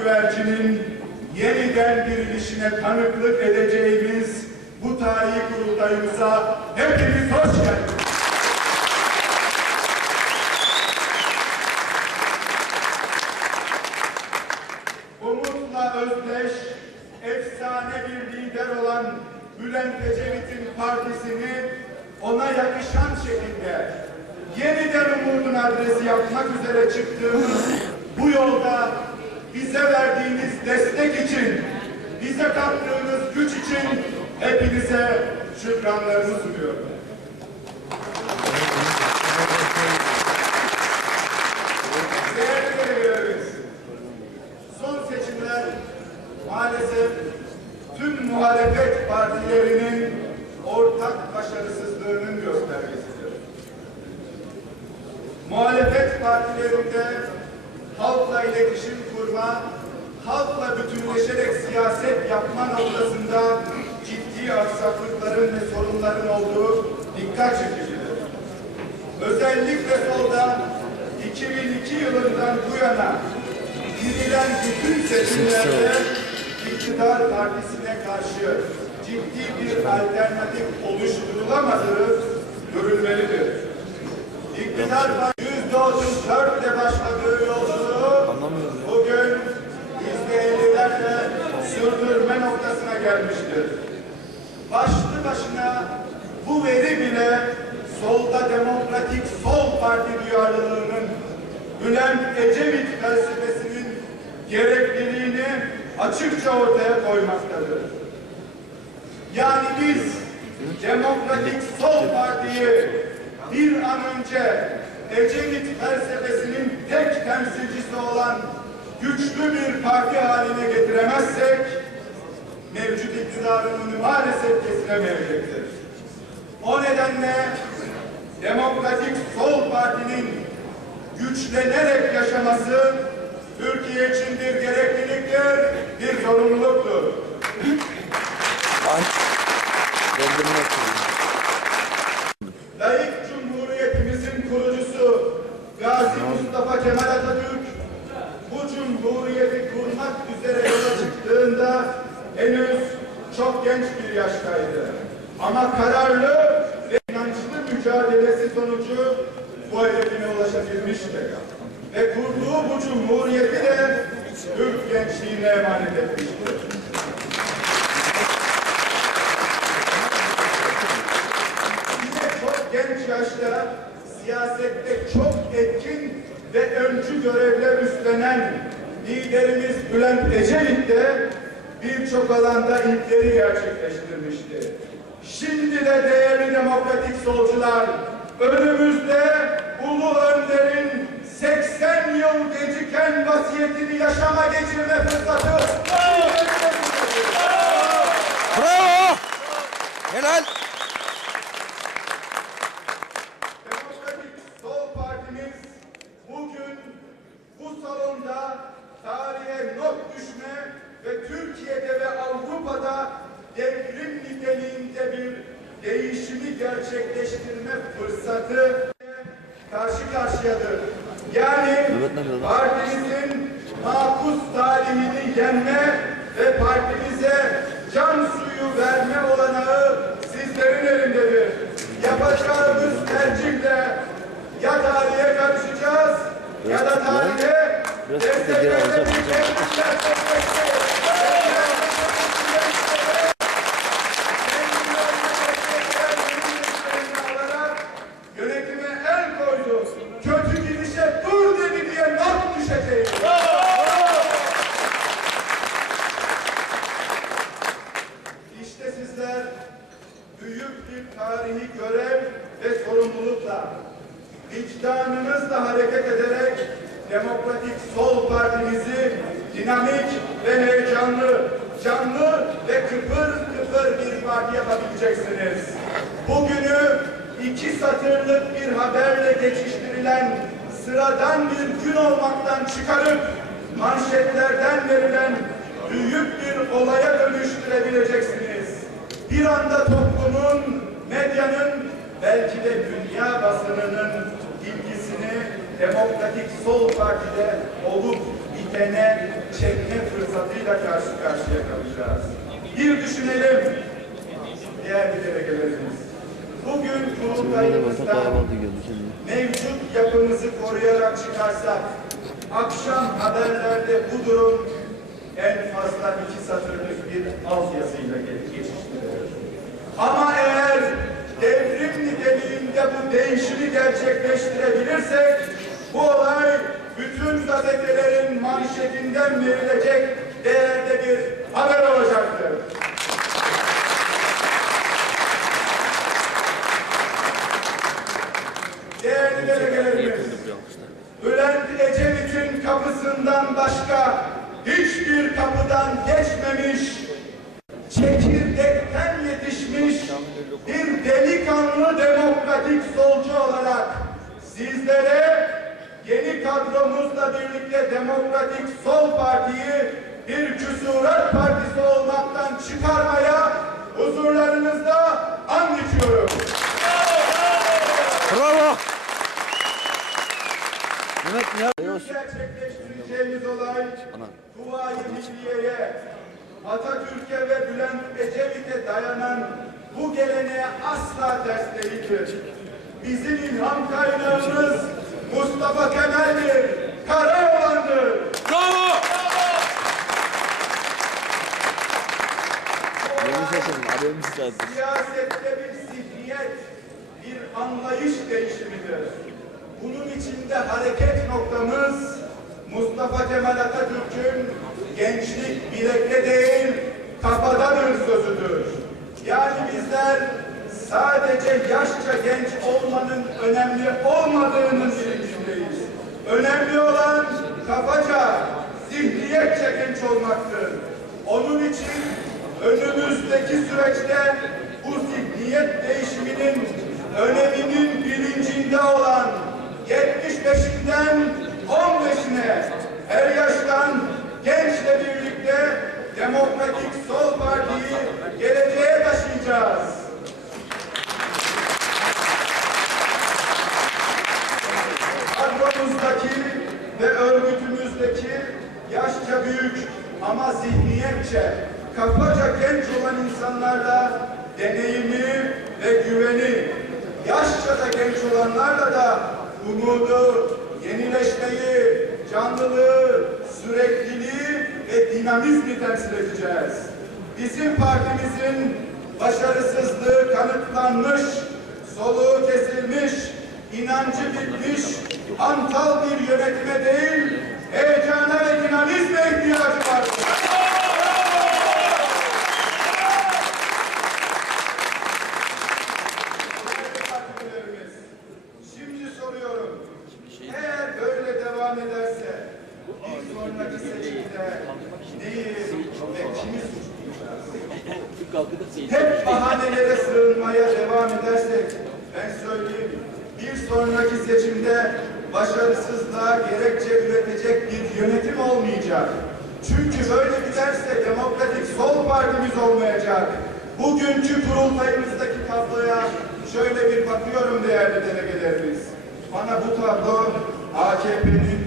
güvercinin yeniden dirilişine tanıklık edeceğimiz bu tarihi kurultayımıza hepiniz hoş geldiniz. Umut'la özdeş, efsane bir lider olan Bülent Ecevit'in partisini ona yakışan şekilde yeniden umudun adresi yapmak üzere çıktığımız bu yolda bize verdiğiniz destek için, bize kattığınız güç için hepinize şükranlarımı sunuyorum. Değerli üyelerimiz, son seçimler maalesef tüm muhalefet partilerinin ortak başarısızlığının göstergesidir. Muhalefet partilerinde halkla iletişim kurma, halkla bütünleşerek siyaset yapma noktasında ciddi aksaklıkların ve sorunların olduğu dikkat çekicidir. Özellikle solda 2002 yılından bu yana girilen bütün seçimlerde iktidar partisine karşı ciddi bir alternatif oluşturulamadığı görülmelidir. İktidar partisi %34 ile başladığı gelmiştir. Başlı başına bu veri bile solda demokratik sol parti duyarlılığının Bülent Ecevit felsefesinin gerekliliğini açıkça ortaya koymaktadır. Yani biz demokratik sol partiyi bir an önce Ecevit felsefesinin tek temsilcisi olan güçlü bir parti haline getiremezsek mevcut iktidarın önü maalesef kesilemeyecektir. O nedenle Demokratik Sol Parti'nin güçlenerek yaşaması Türkiye için bir gerekliliktir, bir zorunluluktur. Layık Cumhuriyetimizin kurucusu Gazi Mustafa Kemal Atatürk bu cumhuriyeti kurmak üzere yola çıktığında henüz genç bir yaştaydı. Ama kararlı ve inançlı mücadelesi sonucu bu hedefine ulaşabilmiştir. Ve kurduğu bu cumhuriyeti de Türk gençliğine emanet etmiştir. Yine çok genç yaşta siyasette çok etkin ve öncü görevler üstlenen liderimiz Bülent Ecevit de birçok alanda ilkleri gerçekleştirmişti. Şimdi de değerli demokratik solcular önümüzde Ulu Önder'in 80 yıl geciken vasiyetini yaşama geçirme fırsatı. Bravo! Helal! Demokratik Sol Partimiz bugün bu salonda tarihe not düşme ve Türkiye'de ve Avrupa'da devrim niteliğinde bir değişimi gerçekleştirme fırsatı karşı karşıyadır. Yani partimizin makus talihini yenme ve partimize can suyu verme olanağı sizlerin elindedir. Yapacağımız tercihle ya tarihe karışacağız ya da tarihe Biraz da olmaktan çıkarıp manşetlerden verilen büyük bir olaya dönüştürebileceksiniz. Bir anda toplumun, medyanın, belki de dünya basınının ilgisini Demokratik Sol Parti'de olup tene çekme fırsatıyla karşı karşıya kalacağız. Bir düşünelim. Bugün bakın kurultayımızdan kahvaltı geldi şimdi. mevcut yapımızı koruyarak çıkarsak, akşam haberlerde bu durum en fazla iki satırlık bir altyazıyla ge- geçiştirilir. Ama eğer devrim niteliğinde bu değişimi gerçekleştirebilirsek, bu olay bütün gazetelerin manşetinden verilecek değerde bir haber olacaktır. Değerli delegelerimiz, Bülent Ecevit'in kapısından başka hiçbir kapıdan geçmemiş, çekirdekten yetişmiş bir delikanlı demokratik solcu olarak sizlere yeni kadromuzla birlikte Demokratik Sol Parti'yi bir küsurat partisi olmaktan çıkarmaya huzurlarınızda and içiyorum. Bravo. Mehmet ne yapıyorsun? gerçekleştireceğimiz olay Ana. Kuvayi Milliye'ye, Atatürk'e ve Bülent Ecevit'e dayanan bu geleneğe asla ters değildir. Bizim ilham kaynağımız Mustafa Kemal'dir, Karaoğlan'dır. Bravo. Siyasette bir zihniyet, bir anlayış değişimidir. Bunun içinde hareket noktamız Mustafa Kemal Atatürk'ün gençlik bilekte değil kafadadır sözüdür. Yani bizler sadece yaşça genç olmanın önemli olmadığının bilincindeyiz. Önemli olan kafaca, zihniyetçe genç olmaktır. Onun için önümüzdeki süreçte bu zihniyet değişiminin öneminin bilincinde olan 75'inden 15'ine her yaştan gençle birlikte Demokratik Sol Parti'yi geleceğe taşıyacağız. Şöyle bir bakıyorum değerli delegelerimiz. Bana bu tablo AKP'nin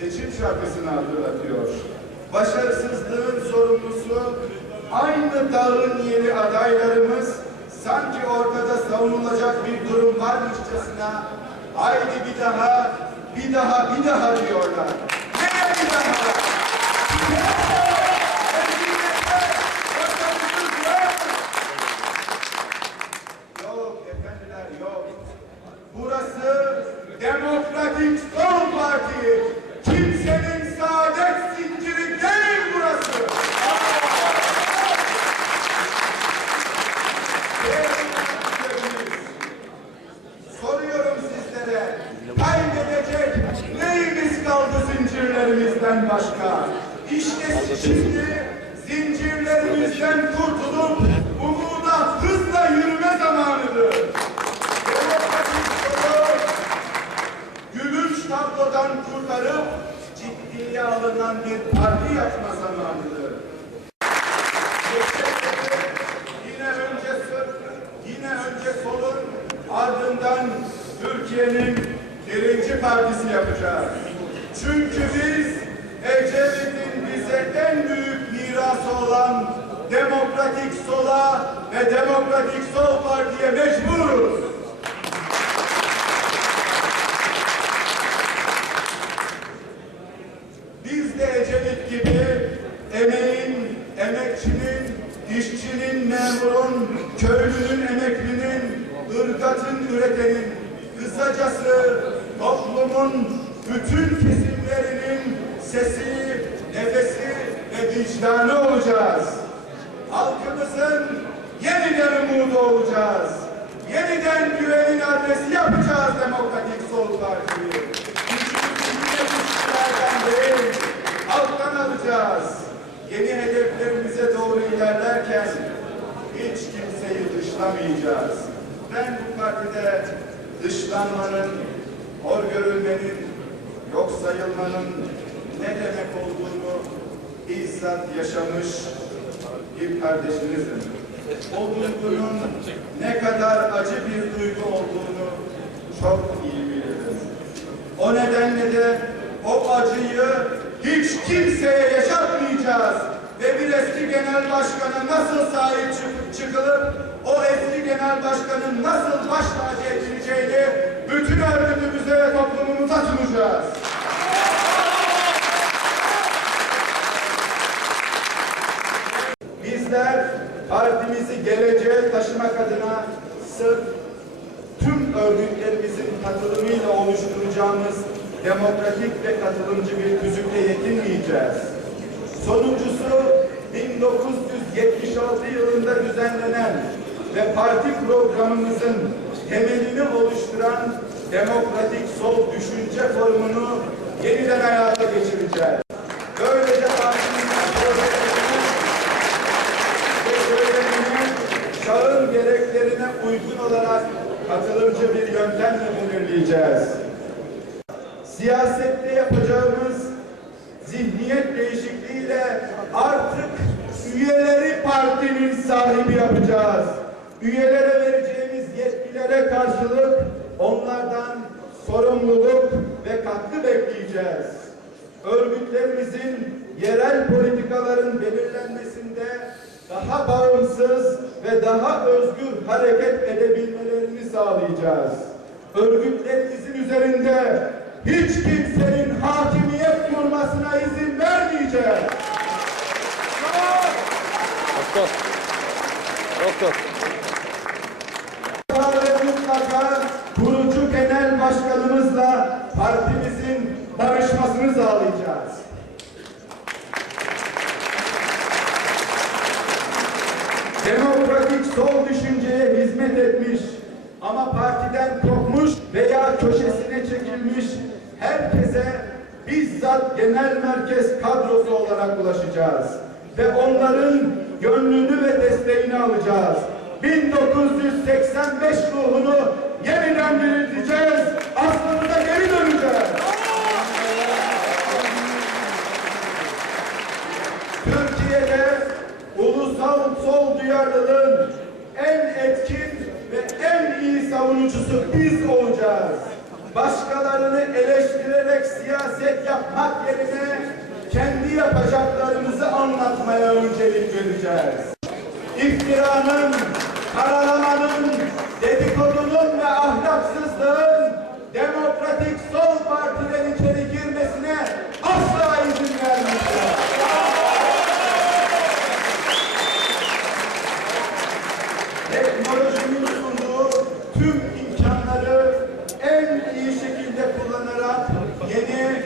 seçim şarkısını hatırlatıyor. Başarısızlığın sorumlusu aynı dağın yeni adaylarımız sanki ortada savunulacak bir durum varmışçasına haydi bir daha, bir daha, bir daha diyorlar. Neye bir daha? Yok efendiler yok. Burası Demokratik Sol Parti. Kimsenin saadet zinciri değil burası. Değerli misafirlerimiz, Soruyorum sizlere, kaybedecek neyimiz kaldı zincirlerimizden başka? İşte şimdi zincirlerimizden kurtulup umuda hızla yürüme zamanıdır. Demokratik solu gülünç tablodan kurtarıp ciddiye alınan bir parti yapma zamanıdır. Yine önce sırf, yine önce solun, ardından Türkiye'nin birinci partisi yapacağız. Çünkü biz Ecevit'in bize en büyük mirası olan Demokratik Sol'a ve Demokratik Sol Parti'ye mecburuz. Ve vicdanı olacağız. Halkımızın yeniden umudu olacağız. Yeniden güvenin adresi yapacağız Demokratik Sol Parti'yi. Değil, halktan alacağız. Yeni hedeflerimize doğru ilerlerken hiç kimseyi dışlamayacağız. Ben bu partide dışlanmanın, hor görülmenin, yok sayılmanın ne demek olduğunu bizzat yaşamış bir kardeşinizim. O duygunun ne kadar acı bir duygu olduğunu çok iyi bilirim. O nedenle de o acıyı hiç kimseye yaşatmayacağız. Ve bir eski genel başkana nasıl sahip çıkılıp o eski genel başkanın nasıl baş tacı edileceğini bütün örgütümüze ve toplumumuza sunacağız. Bizler partimizi geleceğe taşımak adına sırf tüm örgütlerimizin katılımıyla oluşturacağımız demokratik ve katılımcı bir tüzükle yetinmeyeceğiz. Sonuncusu 1976 yılında düzenlenen ve parti programımızın temelini oluşturan demokratik sol düşünce formunu yeniden hayata geçireceğiz. Uygun olarak katılımcı bir yöntemle belirleyeceğiz. Siyasette yapacağımız zihniyet değişikliğiyle artık üyeleri partinin sahibi yapacağız. Üyelere vereceğimiz yetkilere karşılık onlardan sorumluluk ve katkı bekleyeceğiz. Örgütlerimizin yerel politikaların belirlenmesinde daha bağımsız ve daha özgür hareket edebilmelerini sağlayacağız. Örgütlerimizin üzerinde hiç kimsenin hakimiyet kurmasına izin vermeyeceğiz. Doktor. Doktor. mutlaka kurucu genel başkanımızla partimizin barışmasını sağlayacağız. Demokratik sol düşünceye hizmet etmiş ama partiden kopmuş veya köşesine çekilmiş herkese bizzat genel merkez kadrosu olarak ulaşacağız. Ve onların gönlünü ve desteğini alacağız. 1985 ruhunu yeniden dirilteceğiz. Aslında geri döneceğiz. Türkiye'de ulusal sol duyarlılığın en etkin en iyi savunucusu biz olacağız. Başkalarını eleştirerek siyaset yapmak yerine kendi yapacaklarımızı anlatmaya öncelik vereceğiz. İftiranın, karalamanın, dedikodunun ve ahlaksızlığın demokratik sol partilerin içeri girmesine asla izin vermeyeceğiz. teknolojinin sunduğu tüm imkanları en iyi şekilde kullanarak yeni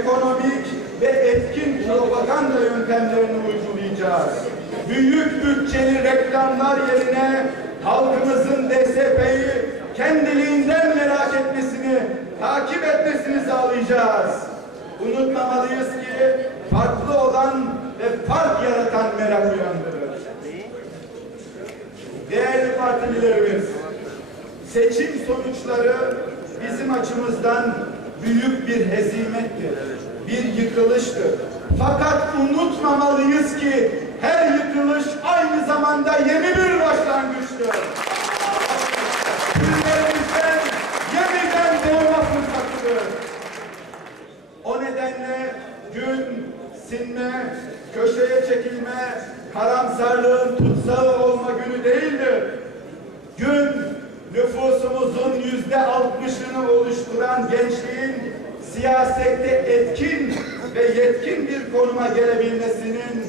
ekonomik ve etkin propaganda yöntemlerini uygulayacağız. Büyük bütçeli reklamlar yerine halkımızın DSP'yi kendiliğinden merak etmesini, takip etmesini sağlayacağız. Unutmamalıyız ki farklı olan ve fark yaratan merak uyandırır. Değerli partililerimiz, seçim sonuçları bizim açımızdan büyük bir hezimettir, bir yıkılıştır. Fakat unutmamalıyız ki her yıkılış aynı zamanda yeni bir başlangıçtır. Küllerimizden yeniden doğma fırsatıdır. O nedenle gün çekinme, köşeye çekilme, karamsarlığın tutsağı olma günü değildir. Gün nüfusumuzun yüzde altmışını oluşturan gençliğin siyasette etkin ve yetkin bir konuma gelebilmesinin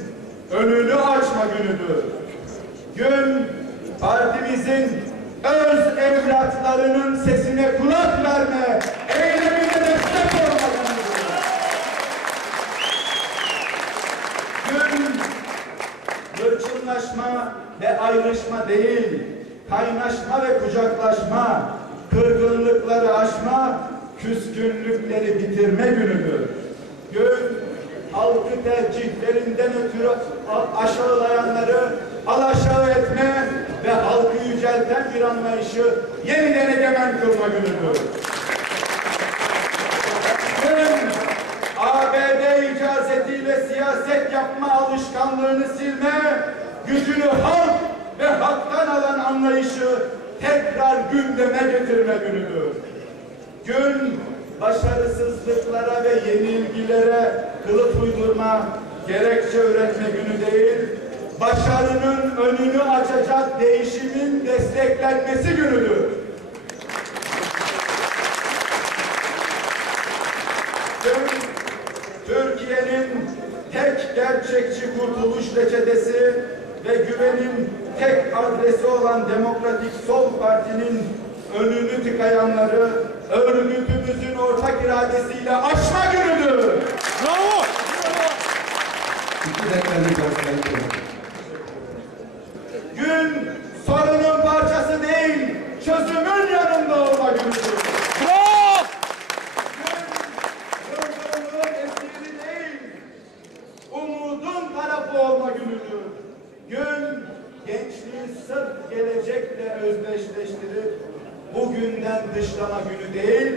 önünü açma günüdür. Gün partimizin öz evlatlarının sesine kulak verme, eylemine destek olma günüdür. Gün hırçınlaşma ve ayrışma değil, kaynaşma ve kucaklaşma, kırgınlıkları aşma, küskünlükleri bitirme günüdür. Gün halkı tercihlerinden ötürü a- aşağılayanları alaşağı etme ve halkı yücelten bir anlayışı yeniden egemen kılma günüdür. Gün ABD icazetiyle siyaset yapma silme, gücünü halk ve halktan alan anlayışı tekrar gündeme getirme günüdür. Gün başarısızlıklara ve yenilgilere kılıf uydurma, gerekçe üretme günü değil, başarının önünü açacak değişimin desteklenmesi günüdür. Gerçekçi kurtuluş reçetesi ve güvenin tek adresi olan Demokratik Sol Parti'nin önünü tıkayanları örgütümüzün ortak iradesiyle aşma günüdür. Bravo! İki dakikalık. Gün sorunun parçası değil, çözümün yanında olma günüdür. Bravo! Yıldırımın esiri değil, umudun tarafı olma günüdür. Gün, gençliği sırf gelecekle özdeşleştirip bugünden dışlama günü değil,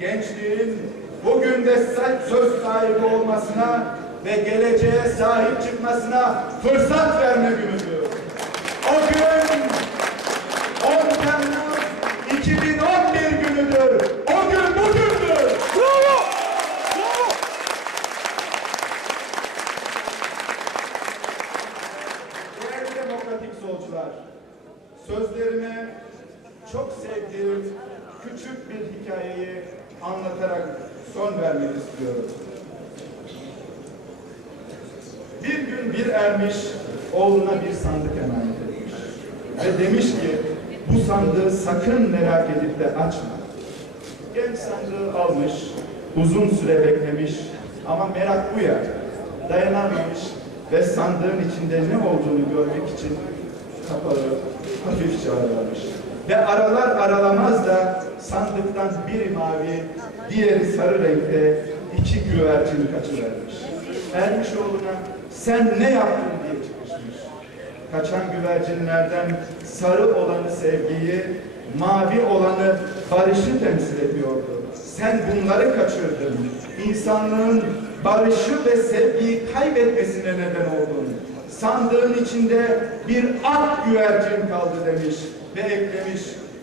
gençliğin bugün de söz sahibi olmasına ve geleceğe sahip çıkmasına fırsat verme günüdür. O gün 10 Temmuz 2011 günüdür. O gün bugündür. Bravo! Bravo! Değerli demokratik solcular, sözlerime çok sevdiğim küçük bir hikayeyi anlatarak son vermek istiyorum. Bir gün bir ermiş oğluna bir sandık emanet etmiş. Ve demiş ki bu sandığı sakın merak edip de açma. Genç sandığı almış, uzun süre beklemiş ama merak bu ya, dayanamamış ve sandığın içinde ne olduğunu görmek için kapağı hafifçe aralamış. Ve aralar aralamaz da sandıktan biri mavi, diğeri sarı renkte iki güvercin kaçıvermiş. Ermiş oğluna sen ne yaptın. Kaçan güvercinlerden sarı olanı sevgiyi, mavi olanı barışı temsil ediyordu. Sen bunları kaçırdın. İnsanlığın barışı ve sevgiyi kaybetmesine neden oldun. Sandığın içinde bir ak güvercin kaldı demiş ve eklemiş.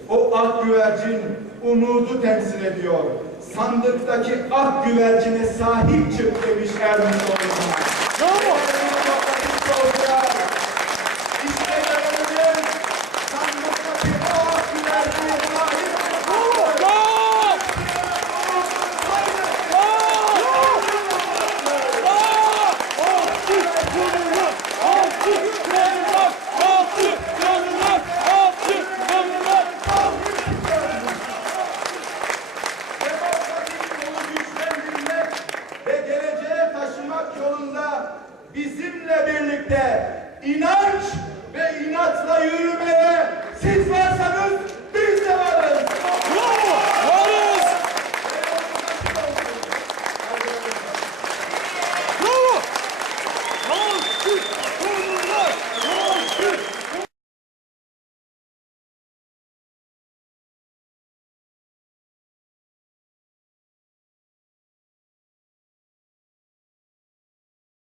O ak güvercin umudu temsil ediyor. Sandıktaki ak güvercine sahip çık demiş Ermiş. Bravo!